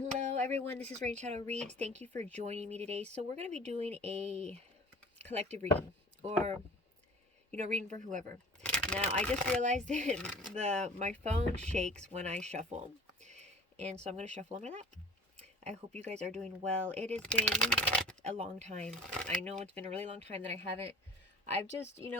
Hello everyone, this is Rain Shadow Reads. Thank you for joining me today. So we're going to be doing a collective reading, or reading for whoever. Now, I just realized that my phone shakes when I shuffle, and so I'm going to shuffle on my lap. I hope you guys are doing well. It has been a long time. I know it's been a really long time that I haven't. I've just, there's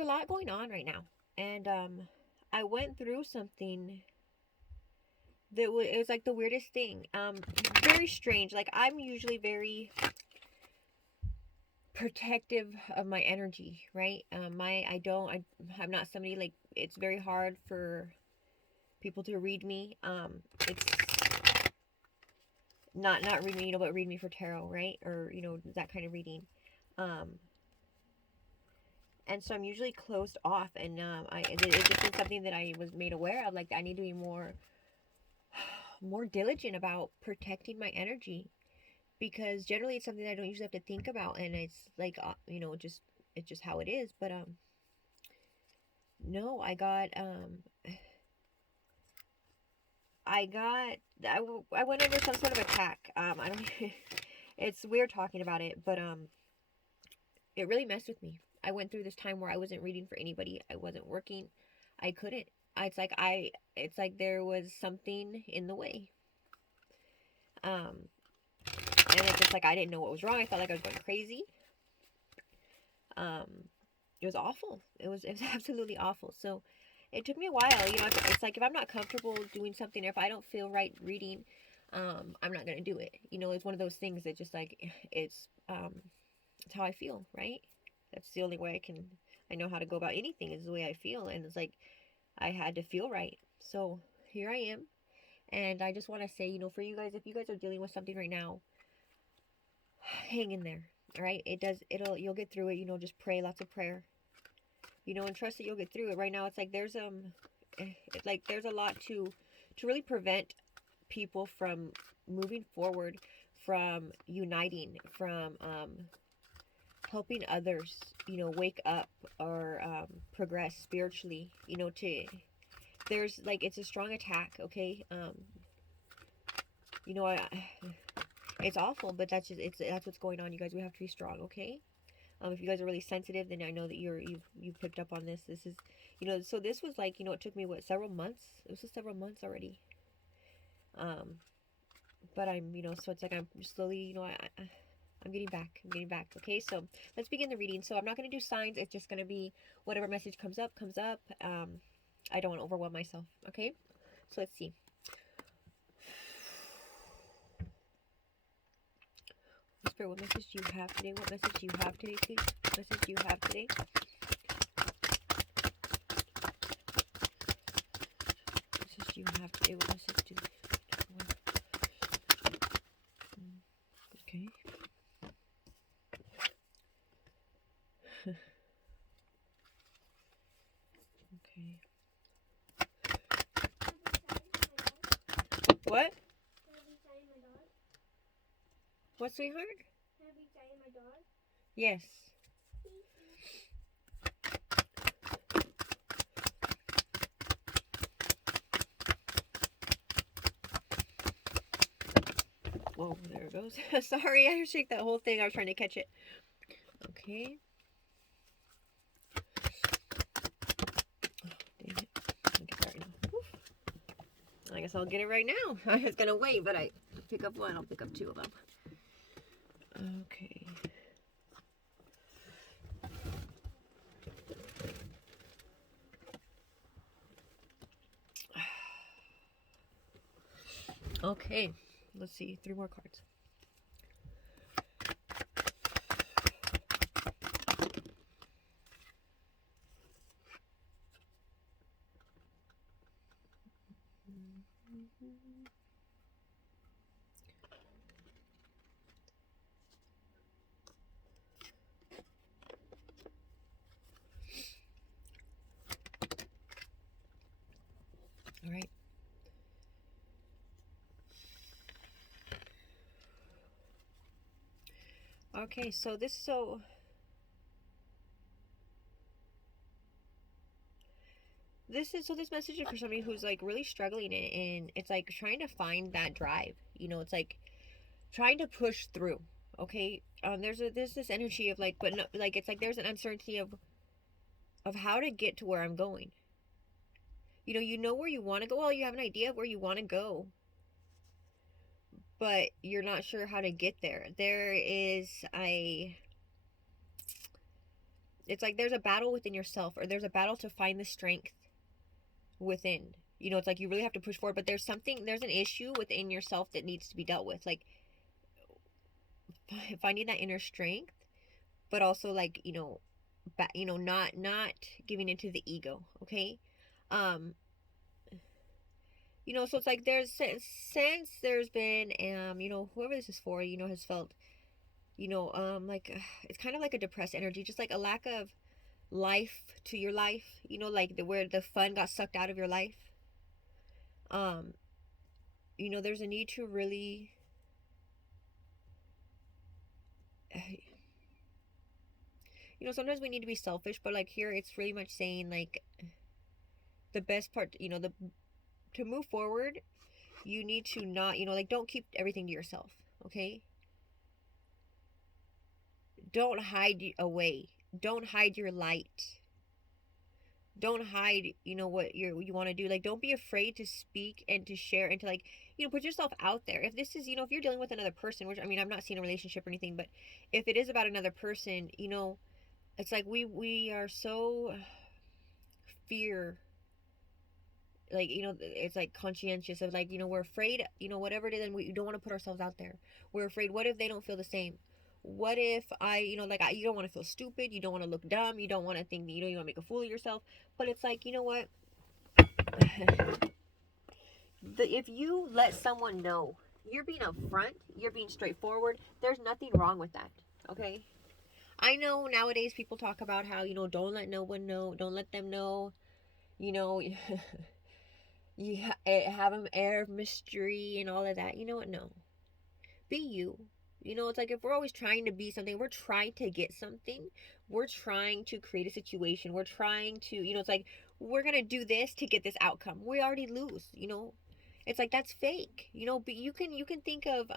a lot going on right now, and I went through something it was like the weirdest thing. Very strange. Like, I'm usually very protective of my energy, right? I'm not somebody, like, it's very hard for people to read me. It's not read me, but read me for tarot, right? Or that kind of reading. Um, and so I'm usually closed off, and it's just been something that I was made aware of. Like, I need to be more diligent about protecting my energy, because generally it's something that I don't usually have to think about, and it's like, just it's just how it is. But no, I went under some sort of attack. I don't. It's weird talking about it, but it really messed with me. I went through this time where I wasn't reading for anybody. I wasn't working. I couldn't. It's like there was something in the way. And it's just like I didn't know what was wrong. I felt like I was going crazy. Um, it was awful. It was absolutely awful. So it took me a while. It's like if I'm not comfortable doing something, or if I don't feel right reading, I'm not gonna do it. It's one of those things that just like it's how I feel, right? That's the only way I know how to go about anything, is the way I feel. And it's like I had to feel right. So here I am. And I just want to say, for you guys, if you guys are dealing with something right now, hang in there. All right, you'll get through it. Just pray, lots of prayer. And trust that you'll get through it. Right now, it's like there's a lot to really prevent people from moving forward, from uniting, from helping others, wake up, or progress spiritually. To there's like it's a strong attack. Okay, you know I. It's awful, but that's what's going on, you guys. We have to be strong, okay? If you guys are really sensitive, then I know that you've picked up on this. This is, so this was like, it took me several months. It was just several months already. Um, but so it's like I'm slowly, I'm getting back. I'm getting back. Okay, so let's begin the reading. So I'm not gonna do signs. It's just gonna be whatever message comes up, comes up. I don't want to overwhelm myself. Okay, so let's see. Whisper, what message do you have today? What message do you have today, please? What message do you have today? What message do you have today? What message do you Okay. Okay. What? What, sweetheart? Yes. Whoa, there it goes. Sorry, I shake that whole thing. I was trying to catch it. Okay. Oh, dang it. I'll get that right now. Oof. I guess I'll get it right now. I was gonna wait, but I pick up one. I'll pick up two of them. Okay. Okay. Let's see. Three more cards. All right. Okay, so this message is for somebody who's like really struggling, and it's like trying to find that drive. It's like trying to push through. Okay. There's this energy of like, but no, like it's like there's an uncertainty of how to get to where I'm going. You know where you want to go. Well, you have an idea of where you want to go, but you're not sure how to get there. It's like there's a battle within yourself, or there's a battle to find the strength within. It's like you really have to push forward, but there's an issue within yourself that needs to be dealt with. Like finding that inner strength, but also like, not giving into the ego. Okay. um so it's like there's since there's been whoever this is for, has felt, like it's kind of like a depressed energy, just like a lack of life to your life, like where the fun got sucked out of your life. um there's a need to really sometimes we need to be selfish, but like here it's really much saying like the best part, to move forward, you need to not, like don't keep everything to yourself. Okay. Don't hide away. Don't hide your light. Don't hide, what you want to do. Like don't be afraid to speak and to share and to like, put yourself out there. If this is, if you're dealing with another person, which I mean, I'm not seeing a relationship or anything, but if it is about another person, it's like we are so fear, like, it's like conscientious of like, we're afraid, whatever it is, and we don't want to put ourselves out there. We're afraid, what if they don't feel the same? What if you don't want to feel stupid, you don't want to look dumb, you don't want to think, you want to make a fool of yourself. But it's like, what? If you let someone know you're being upfront, you're being straightforward, there's nothing wrong with that. Okay. I know nowadays people talk about how, don't let no one know, don't let them know, you know you have an air of mystery and all of that. You know what? No. Be you. It's like if we're always trying to be something, we're trying to get something, we're trying to create a situation, we're trying to, it's like we're gonna do this to get this outcome. We already lose. It's like that's fake. But you can think of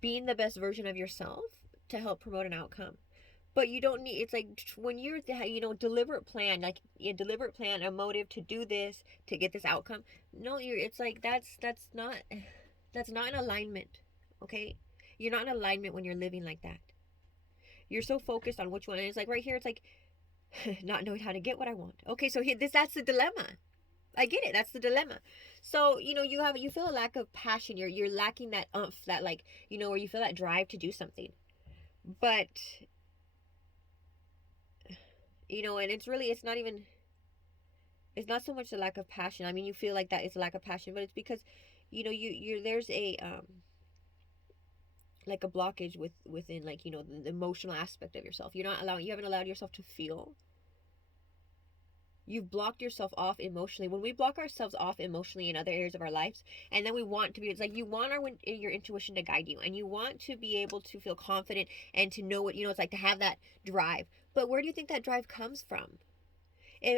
being the best version of yourself to help promote an outcome. But you don't need, it's like when you're deliberate plan, like a deliberate plan, a motive to do this to get this outcome. No, it's like that's not in alignment. Okay. You're not in alignment when you're living like that. You're so focused on which one. And it's like right here, it's like not knowing how to get what I want. Okay, so that's the dilemma. I get it. That's the dilemma. So you feel a lack of passion. You're lacking that that like, where you feel that drive to do something. But and it's not so much a lack of passion. I mean, you feel like that is a lack of passion, but it's because there's a like a blockage within, like, the emotional aspect of yourself. You haven't allowed yourself to feel. You've blocked yourself off emotionally. When we block ourselves off emotionally in other areas of our lives, and then we want to be, it's like you want your intuition to guide you, and you want to be able to feel confident and to know what, it's like to have that drive. But where do you think that drive comes from?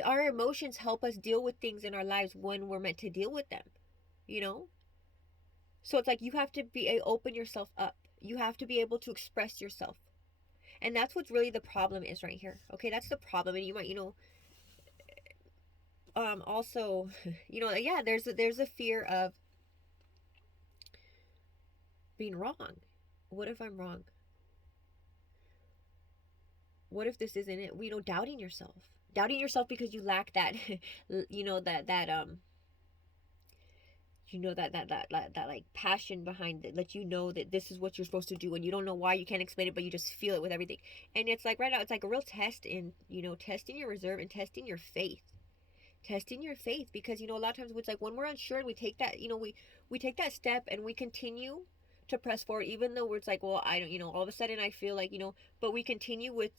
Our emotions help us deal with things in our lives when we're meant to deal with them, you know? So it's like you have to open yourself up. You have to be able to express yourself. And that's what's really the problem is right here. Okay, that's the problem. And you might, also, yeah, there's a fear of being wrong. What if I'm wrong? What if this isn't it? Doubting yourself. Doubting yourself because you lack that, that like passion behind it. Let that this is what you're supposed to do, and you don't know why, you can't explain it, but you just feel it with everything. And it's like right now, it's like a real test in, testing your reserve and testing your faith. Testing your faith, because a lot of times it's like when we're unsure and we take that, we take that step and we continue to press forward, even though it's like, well, I don't, all of a sudden I feel like, but we continue with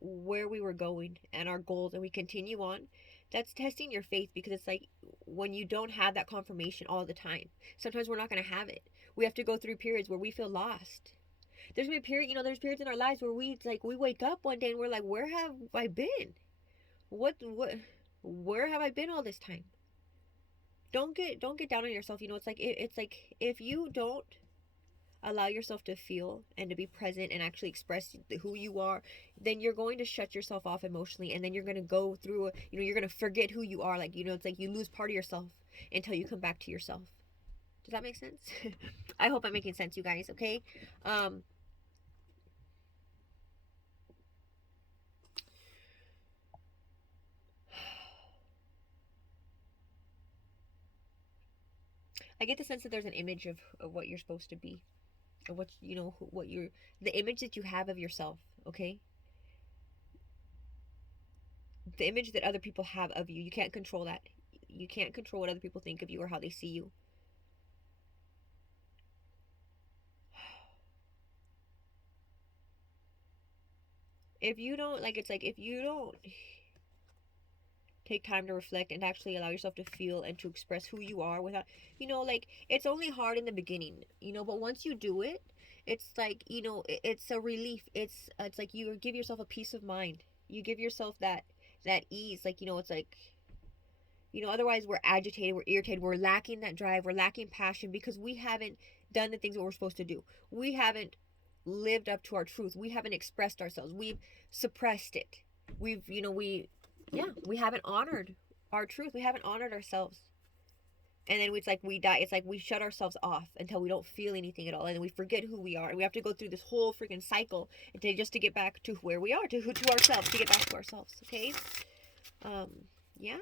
where we were going and our goals, and we continue on. That's testing your faith, because it's like when you don't have that confirmation all the time, sometimes we're not going to have it. We have to go through periods where we feel lost. There's gonna be a period, there's periods in our lives where we wake up one day and we're like, where have I been? What where have I been all this time? Don't get down on yourself. It's like if you don't allow yourself to feel and to be present and actually express who you are, then you're going to shut yourself off emotionally, and then you're going to go through, you're going to forget who you are. Like, it's like you lose part of yourself until you come back to yourself. Does that make sense? I hope I'm making sense, you guys. Okay. I get the sense that there's an image of what you're supposed to be, or what what you're, the image that you have of yourself. Okay, the image that other people have of you. You can't control that. You can't control what other people think of you or how they see you. If you don't, like, it's like if you don't take time to reflect and actually allow yourself to feel and to express who you are without, like, it's only hard in the beginning, but once you do it, it's like, it's a relief. It's like you give yourself a peace of mind. You give yourself that ease. Like, it's like, otherwise we're agitated, we're irritated, we're lacking that drive, we're lacking passion because we haven't done the things that we're supposed to do. We haven't lived up to our truth. We haven't expressed ourselves. We've suppressed it. We haven't honored our truth. We haven't honored ourselves. And then it's like we die. It's like we shut ourselves off until we don't feel anything at all, and then we forget who we are. And we have to go through this whole freaking cycle just to get back to where we are, to ourselves, to get back to ourselves. Okay. Yeah.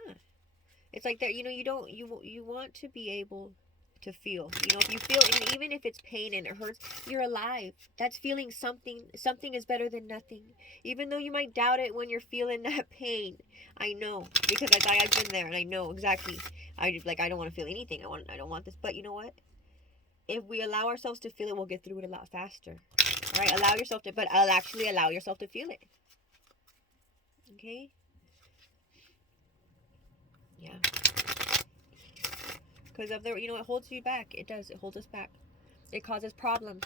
It's like that, you want to be able to feel. If you feel, even if it's pain and it hurts, you're alive. That's feeling something. Something is better than nothing. Even though you might doubt it when you're feeling that pain. I know, because I've been there, and I know exactly. I don't want to feel anything. I don't want this. But you know what? If we allow ourselves to feel it, we'll get through it a lot faster. All right, I'll actually allow yourself to feel it. Okay? Yeah. Because it holds you back. It does. It holds us back. It causes problems.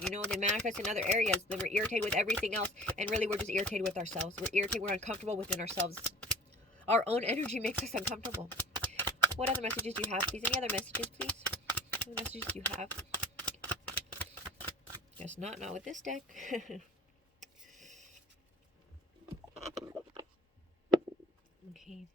They manifest in other areas. Then we're irritated with everything else, and really we're just irritated with ourselves. We're irritated. We're uncomfortable within ourselves. Our own energy makes us uncomfortable. What other messages do you have, please? Any other messages, please? What messages do you have? Guess not with this deck. Okay.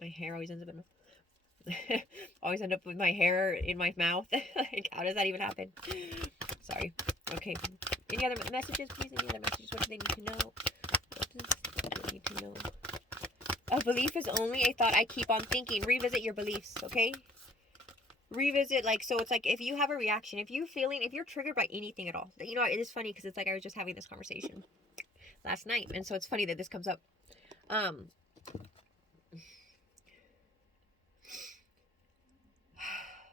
My hair always ends up always end up with my hair in my mouth. Like, how does that even happen? Sorry. Okay. Any other messages, please? Any other messages? What do they need to know? What do they need to know? A belief is only a thought I keep on thinking. Revisit your beliefs, okay? Revisit, like, so it's like if you have a reaction, if you're triggered by anything at all. It is funny because it's like I was just having this conversation last night, and so it's funny that this comes up.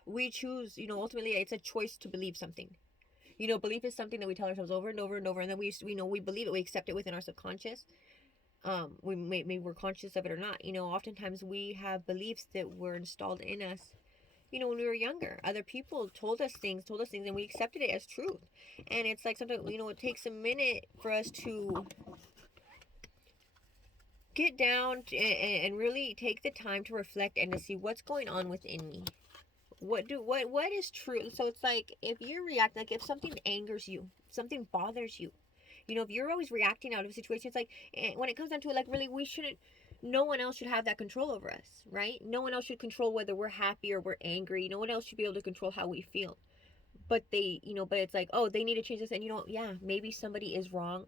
We choose, ultimately it's a choice to believe something. Belief is something that we tell ourselves over and over and over, and then we believe it, we accept it within our subconscious. Maybe we're conscious of it or not. Oftentimes we have beliefs that were installed in us, when we were younger. Other people told us things, and we accepted it as truth. And it's like sometimes, it takes a minute for us to get down and really take the time to reflect and to see what's going on within me. What is true? So it's like if you react, like if something angers you, something bothers you, if you're always reacting out of situations, like when it comes down to it, like really no one else should have that control over us, right? No one else should control whether we're happy or we're angry. No one else should be able to control how we feel. But but it's like, oh, they need to change this, and yeah, maybe somebody is wrong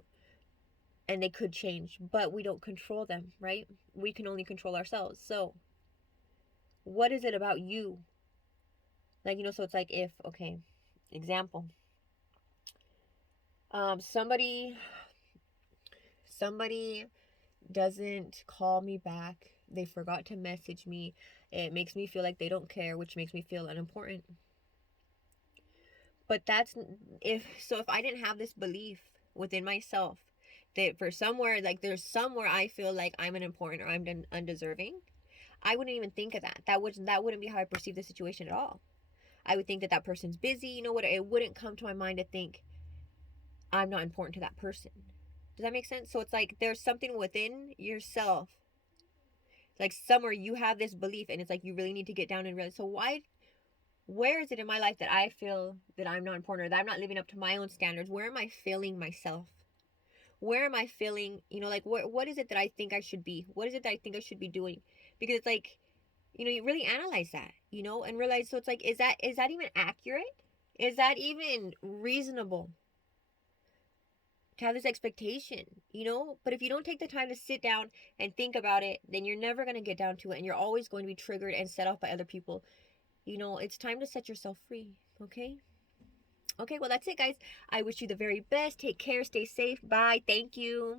and they could change, but we don't control them, right? We can only control ourselves. So what is it about you? Like, so it's like example. Somebody doesn't call me back. They forgot to message me. It makes me feel like they don't care, which makes me feel unimportant. But if I didn't have this belief within myself that there's somewhere I feel like I'm unimportant or I'm undeserving, I wouldn't even think of that. That wouldn't be how I perceive the situation at all. I would think that that person's busy. You know what? It wouldn't come to my mind to think I'm not important to that person. Does that make sense? So it's like there's something within yourself, like somewhere you have this belief, and it's like you really need to get down and realize. So where is it in my life that I feel that I'm not important, or that I'm not living up to my own standards? Where am I failing myself? Where am I feeling, like what is it that I think I should be? What is it that I think I should be doing? Because it's like, you really analyze that, and realize, so it's like, is that even accurate? Is that even reasonable to have this expectation? But if you don't take the time to sit down and think about it, then you're never going to get down to it, and you're always going to be triggered and set off by other people. It's time to set yourself free. Okay, well, that's it, guys. I wish you the very best. Take care, stay safe. Bye. Thank you.